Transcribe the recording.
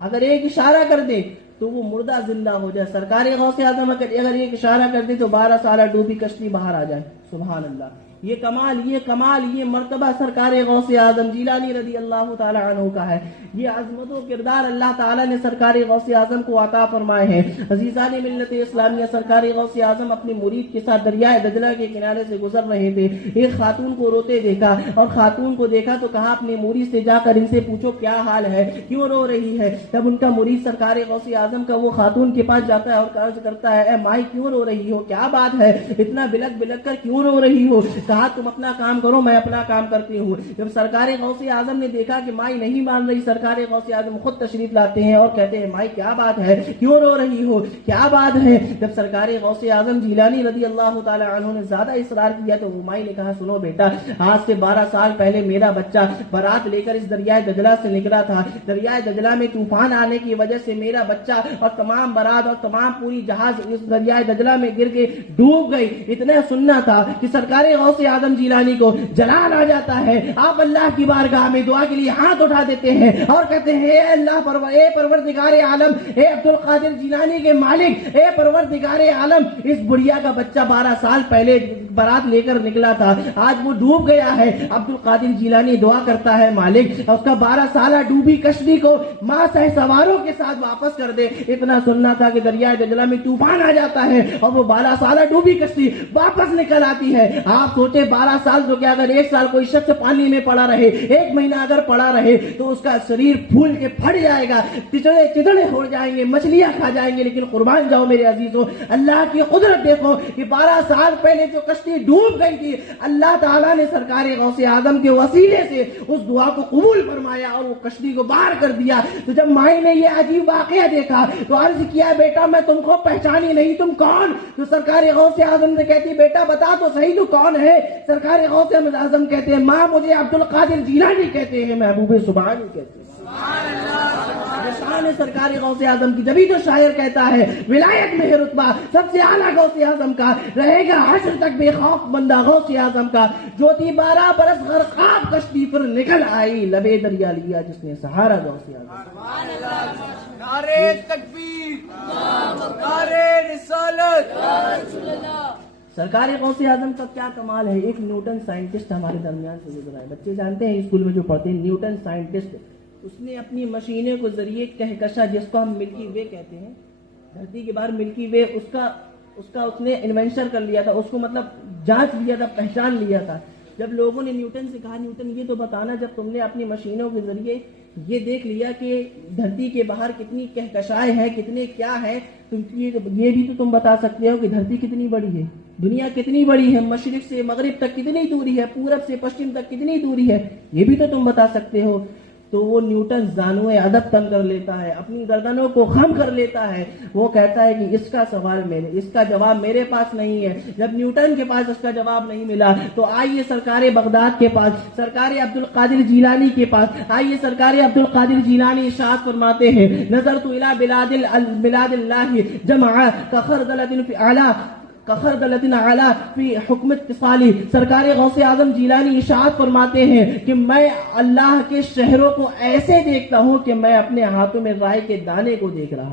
अगर एक इशारा कर दे तो वो मुर्दा जिंदा हो जाए। सरकार गौसे आजम अगर एक इशारा कर दे तो 12 साल डूबी कश्ती बाहर आ जाए। सुभान अल्लाह। ये कमाल, ये मर्तबा सरकार गौसे आजम जिलानी रदी अल्लाह ताला अन्हु का है। ये अजमत व किरदार अल्लाह ताला ने सरकार गौसे आजम को अता फरमाए हैं। अजीजान मिल्लत इस्लामिया, सरकार गौसे आजम अपने मुरीद के साथ दरियाए दजला के किनारे से गुजर रहे थे। एक खातून को रोते देखा और खातून को देखा तो कहा अपने मुरीद से जाकर इनसे पूछो क्या हाल है, क्यों रो रही है। तब उनका मुरीद सरकार गौसे आजम का वो खातून के पास जाता है और अर्ज करता है, ए माई क्यों रो रही हो, क्या बात है, इतना बिलक बिलक कर क्यों रो रही हो। कहा तुम अपना काम करो, मैं अपना काम करती हूँ। जब सरकार गौसे आजम ने देखा कि माई नहीं मान रही, सरकार गौसे आजम खुद तशरीफ लाते हैं और कहते हैं माई क्या बात है, क्यों रो रही हो, क्या बात है। जब सरकार गौसे आजम जिलानी रदी अल्लाह ताला अन्हु ने ज्यादा इसरार किया तो वो माई ने कहा सुनो बेटा, आज से 12 साल पहले मेरा बच्चा बारात लेकर इस दरियाए दजला से निकला था। दरियाए दजला में तूफान आने की वजह से मेरा बच्चा और तमाम बारात और तमाम पूरी जहाज इस दरियाए दजला में गिर के डूब गई। इतना सुनना था कि सरकार गौसे आजम जिलानी को जलाल आ जाता है। आप अल्लाह की बारगाह में दुआ के लिए हाथ उठा देते हैं और कहते हैं अल्लाह परवरदिगारे आलम, ए अब्दुल कादिर जिलानी के मालिक, ए परवरदिगारे आलम, इस बुढ़िया का बच्चा 12 साल पहले बारात लेकर निकला था, आज वो डूब गया है। अब्दुल कादिर जिलानी दुआ करता है मालिक उसका 12 साल डूबी कश्ती को मां सह सवारों के साथ वापस कर दे। इतना सुनना था कि दरिया दजला में तूफान आ जाता है और वो 12 साल डूबी कश्ती वापस निकल आती है। आप सोचे 12 साल तो क्या, अगर 1 साल कोई शख्स पानी में पड़ा रहे, 1 महीना अगर पड़ा रहे तो उसका शरीर फूल के फट जाएगा, चिचड़े चिचड़े हो जाएंगे, मछलियां खा जाएंगे। लेकिन कुर्बान जाओ मेरे अजीजों, अल्लाह की कुदरत देखो कि 12 साल पहले जो कश्ती डूब गई थी, अल्लाह ताला ने सरकार गौसे आजम के वसीले से उस दुआ को कबूल फरमाया और वो कश्ती को बाहर कर दिया। तो जब माई ने ये अजीब वाकया देखा तो अर्ज किया बेटा मैं तुमको पहचानी नहीं, तुम कौन। तो सरकार गौसे आजम से कहती बेटा बता तो सही तू कौन है। सरकार गौसे आजम कहते हैं माँ मुझे अब्दुल कादिर जिलानी कहते हैं, महबूबे सुभानी कहते हैं। शान सरकार गौसे आजम की, जभी तो शायर कहता है विलायत में है रुतबा सबसे आला गौसे आजम का, रहेगा हश्र तक बेखौफ बंदा गौसे आजम का। ज्योति 12 बरस गरकाब कश्ती पर निकल आई, लबे दरिया लिया जिसने सहारा गौसे आजम। नारे तकबीर, नारे रिसालत। सरकार गौसे आजम का क्या कमाल है। एक न्यूटन साइंटिस्ट हमारे दरमियान से गुजरा है, बच्चे जानते हैं स्कूल में जो पढ़ते हैं, न्यूटन साइंटिस्ट, उसने अपनी मशीनों के जरिए कहकशा जिसको हम मिल्की वे कहते हैं, धरती के बाहर मिल्की वे, उसका उसने इन्वेंशन कर लिया था, उसको मतलब जांच लिया था, पहचान लिया था। जब लोगों ने न्यूटन से कहा न्यूटन ये तो बताना, जब तुमने अपनी मशीनों के जरिए ये देख लिया कि धरती के बाहर कितनी कहकशाएं हैं, कितने क्या है, तुम ये भी तो तुम बता सकते हो कि धरती कितनी बड़ी है, दुनिया कितनी बड़ी है, मशरिक से मगरिब तक कितनी दूरी है, पूरब से पश्चिम तक कितनी दूरी है, ये भी तो तुम बता सकते हो। तो वो न्यूटन जानवे अदब तंग कर लेता है, अपनी गर्दनों को खम कर लेता है। वो कहता है कि इसका जवाब मेरे पास नहीं है। जब न्यूटन के पास इसका जवाब नहीं मिला तो आइए सरकार बगदाद के पास, सरकार अब्दुल कादिर जिलानी के पास आइए। सरकार अब्दुल कादिर जिलानी इरशाद फरमाते हैं नजर तो इला बिलादिल्लाह जमा कखरदलतिन फी आला कखरदलतिन आला फी हुक्मत तिसाली। सरकार गौसे आजम जिलानी इरशाद फरमाते हैं कि मैं अल्लाह के शहरों को ऐसे देखता हूं कि मैं अपने हाथों में राय के दाने को देख रहा